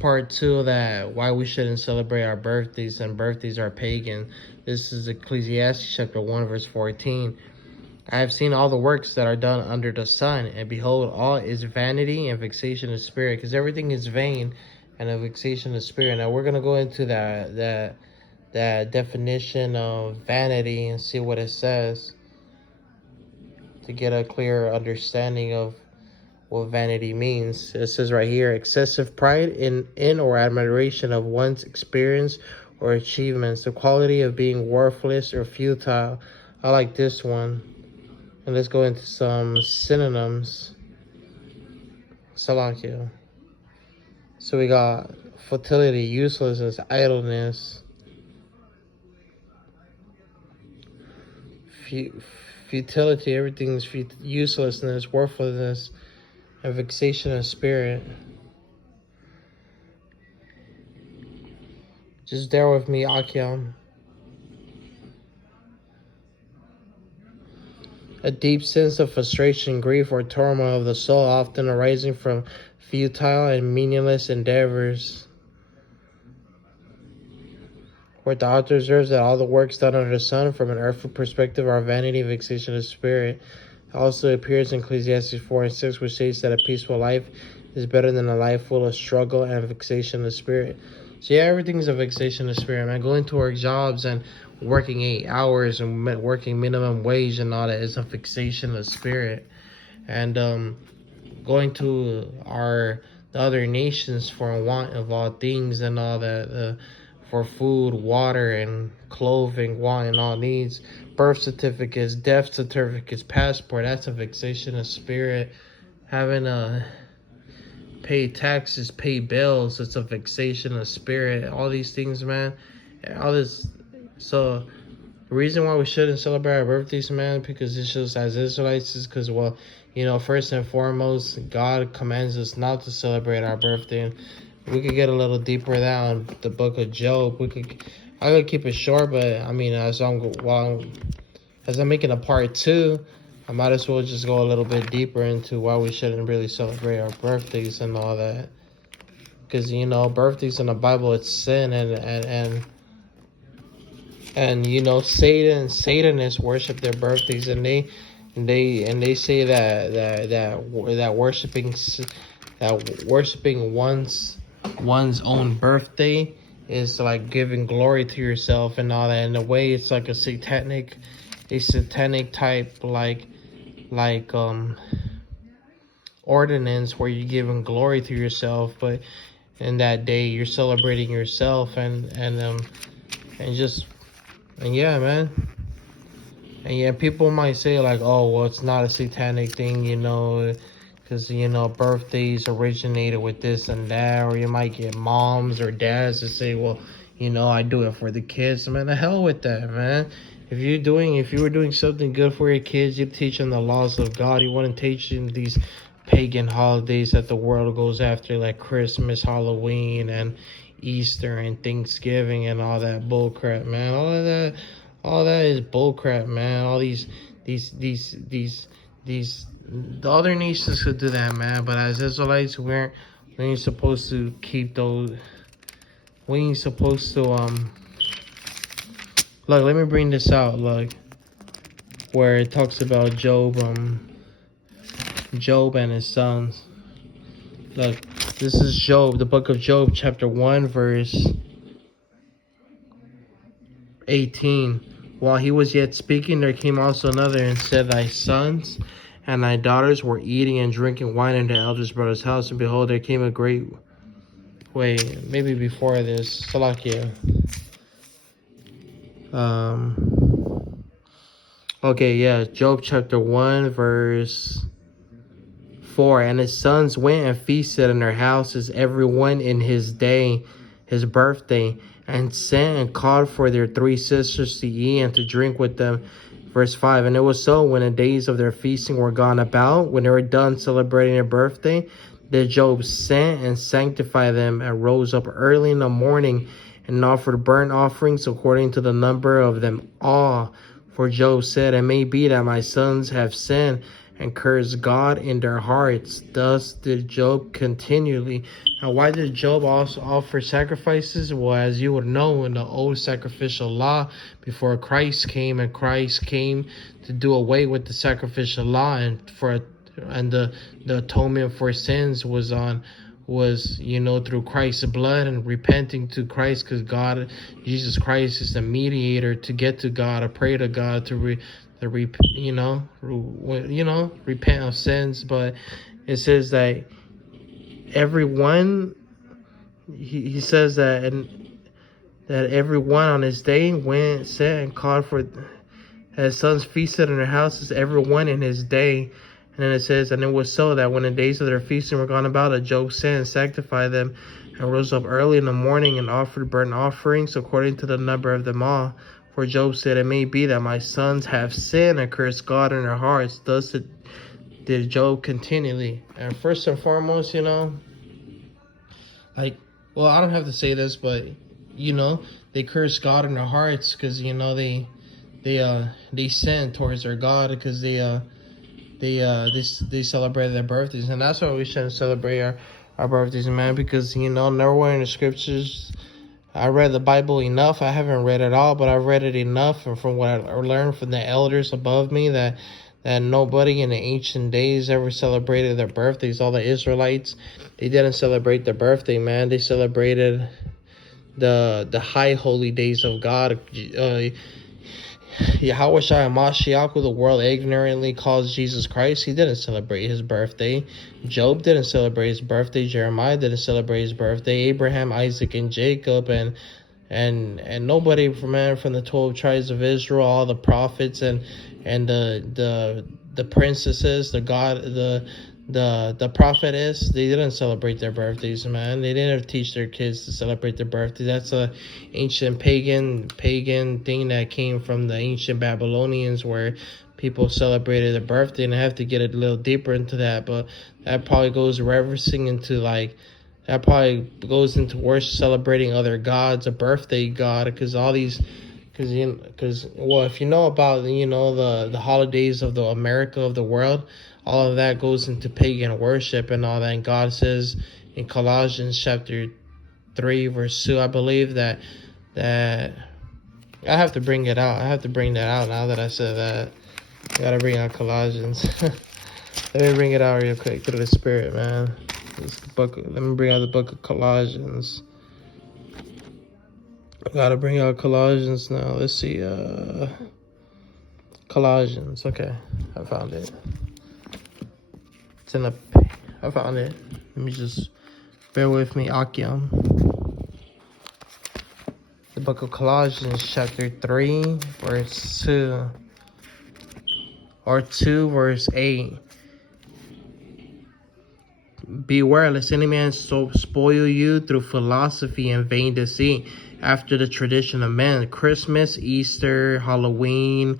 part two of that, why we shouldn't celebrate our birthdays, and birthdays are pagan. This is Ecclesiastes chapter 1 verse 14. I have seen all the works that are done under the sun, and behold, all is vanity and vexation of spirit, because everything is vain and a vexation of spirit. Now we're gonna go into that definition of vanity and see what it says to get a clear understanding of what vanity means. It says right here, excessive pride in or admiration of one's experience or achievements, the quality of being worthless or futile. I like this one. And let's go into some synonyms. Salakia. So we got futility, uselessness, idleness, futility, everything's uselessness, worthlessness, and vexation of spirit. Just bear with me, Akyam. A deep sense of frustration, grief, or turmoil of the soul, often arising from futile and meaningless endeavors. Where the author observes that all the works done under the sun from an earthly perspective are vanity and vexation of spirit. It also appears in Ecclesiastes 4 and 6, which states that a peaceful life is better than a life full of struggle and vexation of spirit. So yeah, everything's a vexation of spirit, man. Going to our jobs and working 8 hours and working minimum wage and all that is a vexation of spirit. And going to the other nations for want of all things and all that, for food, water, and clothing, want, and all needs, birth certificates, death certificates, passport, that's a vexation of spirit. Having to pay taxes, pay bills, it's a vexation of spirit. All these things, man, all this. So the reason why we shouldn't celebrate our birthdays, man, because it's just as Israelites, is because, well, you know, first and foremost, God commands us not to celebrate our birthday. And we could get a little deeper down the book of Job. I could keep it short, but I mean, as I'm making a part two, I might as well just go a little bit deeper into why we shouldn't really celebrate our birthdays and all that. Because, you know, birthdays in the Bible, it's sin, and you know, Satanists worship their birthdays, and they say that worshiping one's own birthday is like giving glory to yourself and all that. In a way, it's like a satanic type like ordinance where you're giving glory to yourself, but in that day you're celebrating yourself and yeah, man. And yeah, people might say like, oh, well, it's not a satanic thing, you know, because, you know, birthdays originated with this and that. Or you might get moms or dads to say, well, you know, I do it for the kids. Man, the hell with that, man. If you were doing something good for your kids, you teach them the laws of God. You wouldn't teach them these pagan holidays that the world goes after, like Christmas, Halloween, and Easter and Thanksgiving and all that bullcrap, man. All that is bullcrap, man. All these the other nations could do that, man. But as Israelites, we ain't supposed to keep those. We ain't supposed to Look, let me bring this out. Look, where it talks about Job and his sons. Look, this is Job, the book of Job, chapter 1, verse 18. While he was yet speaking, there came also another and said, thy sons and thy daughters were eating and drinking wine in their eldest brother's house. And behold, there came a great... Wait, maybe before this. Salakia. Okay, yeah. Job chapter 1, verse 4. And his sons went and feasted in their houses, everyone in his day, his birthday, and sent and called for their 3 sisters to eat and to drink with them. Verse 5. And it was so, when the days of their feasting were gone about, when they were done celebrating their birthday, that Job sent and sanctified them, and rose up early in the morning and offered burnt offerings according to the number of them all. For Job said, it may be that my sons have sinned and cursed God in their hearts. Thus did Job continually. Now, why did Job also offer sacrifices? Well, as you would know, in the old sacrificial law, before Christ came, and Christ came to do away with the sacrificial law, and the atonement for sins was through Christ's blood and repenting to Christ, because Jesus Christ is the mediator to get to God, to pray to God, repent of sins. But it says that everyone, he says that everyone on his day went, sat, and called for his sons feasted in their houses, everyone in his day. And then it says, and it was so that when the days of their feasting were gone about, that Job sent and sanctified them, and rose up early in the morning and offered burnt offerings according to the number of them all. For Job said, it may be that my sons have sinned and cursed God in their hearts. Thus did Job continually. And first and foremost, I don't have to say this, but they curse God in their hearts because they sin towards their God, because they celebrated their birthdays. And that's why we shouldn't celebrate our birthdays, man, because nowhere in the scriptures, I read the Bible enough. I haven't read it all, but I've read it enough, and from what I learned from the elders above me, that nobody in the ancient days ever celebrated their birthdays. All the Israelites, they didn't celebrate their birthday, man. They celebrated the high holy days of God. Yahweh Shai Mashiach, who the world ignorantly calls Jesus Christ, he didn't celebrate his birthday. Job didn't celebrate his birthday. Jeremiah didn't celebrate his birthday. Abraham, Isaac, and Jacob, and nobody from the 12 tribes of Israel, all the prophets and the princesses, the prophetess, they didn't celebrate their birthdays, man. They didn't teach their kids to celebrate their birthdays. That's a ancient pagan thing that came from the ancient Babylonians, where people celebrated their birthday. And I have to get a little deeper into that, but that probably goes reversing into worse celebrating other gods, a birthday god, because all these. Because if you know about the holidays of the America of the world, all of that goes into pagan worship and all that. And God says in Colossians chapter 3 verse 2, I believe that I have to bring it out. I have to bring that out now that I said that. I gotta bring out Colossians. Let me bring it out real quick through the Spirit, man. Let me bring out the book of Colossians. I gotta bring out Colossians now. Let's see. Colossians. Okay, I found it. I found it. Let me just bear with me, Akyam. The book of Colossians, chapter 3, verse 2. Or 2, verse 8. Beware lest any man so spoil you through philosophy and vain deceit, after the tradition of men. Christmas, Easter, Halloween,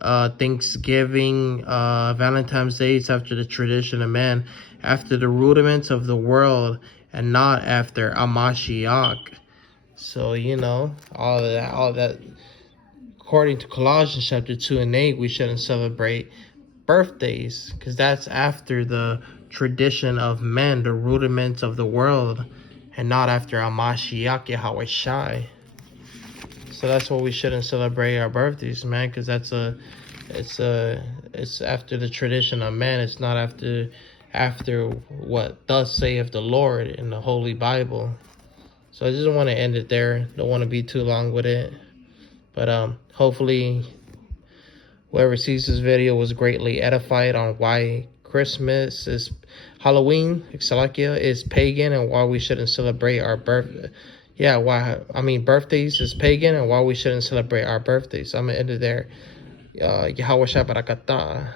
Thanksgiving, Valentine's Day is after the tradition of men, after the rudiments of the world, and not after Amashiach. So all of that. According to Colossians chapter 2 and 8, we shouldn't celebrate birthdays, because that's after the tradition of men, the rudiments of the world, and not after Amashiach Yahweh Shai. So that's why we shouldn't celebrate our birthdays, man, because it's after the tradition of man. It's not after what thus saith the Lord in the Holy Bible. So I just want to end it there. Don't want to be too long with it, but hopefully whoever sees this video was greatly edified on why Christmas is Halloween, Salakia, is pagan, and why we shouldn't celebrate our birthdays is pagan, and why we shouldn't celebrate our birthdays. So I'm going to end it there. Yahweh Shabbarakatah.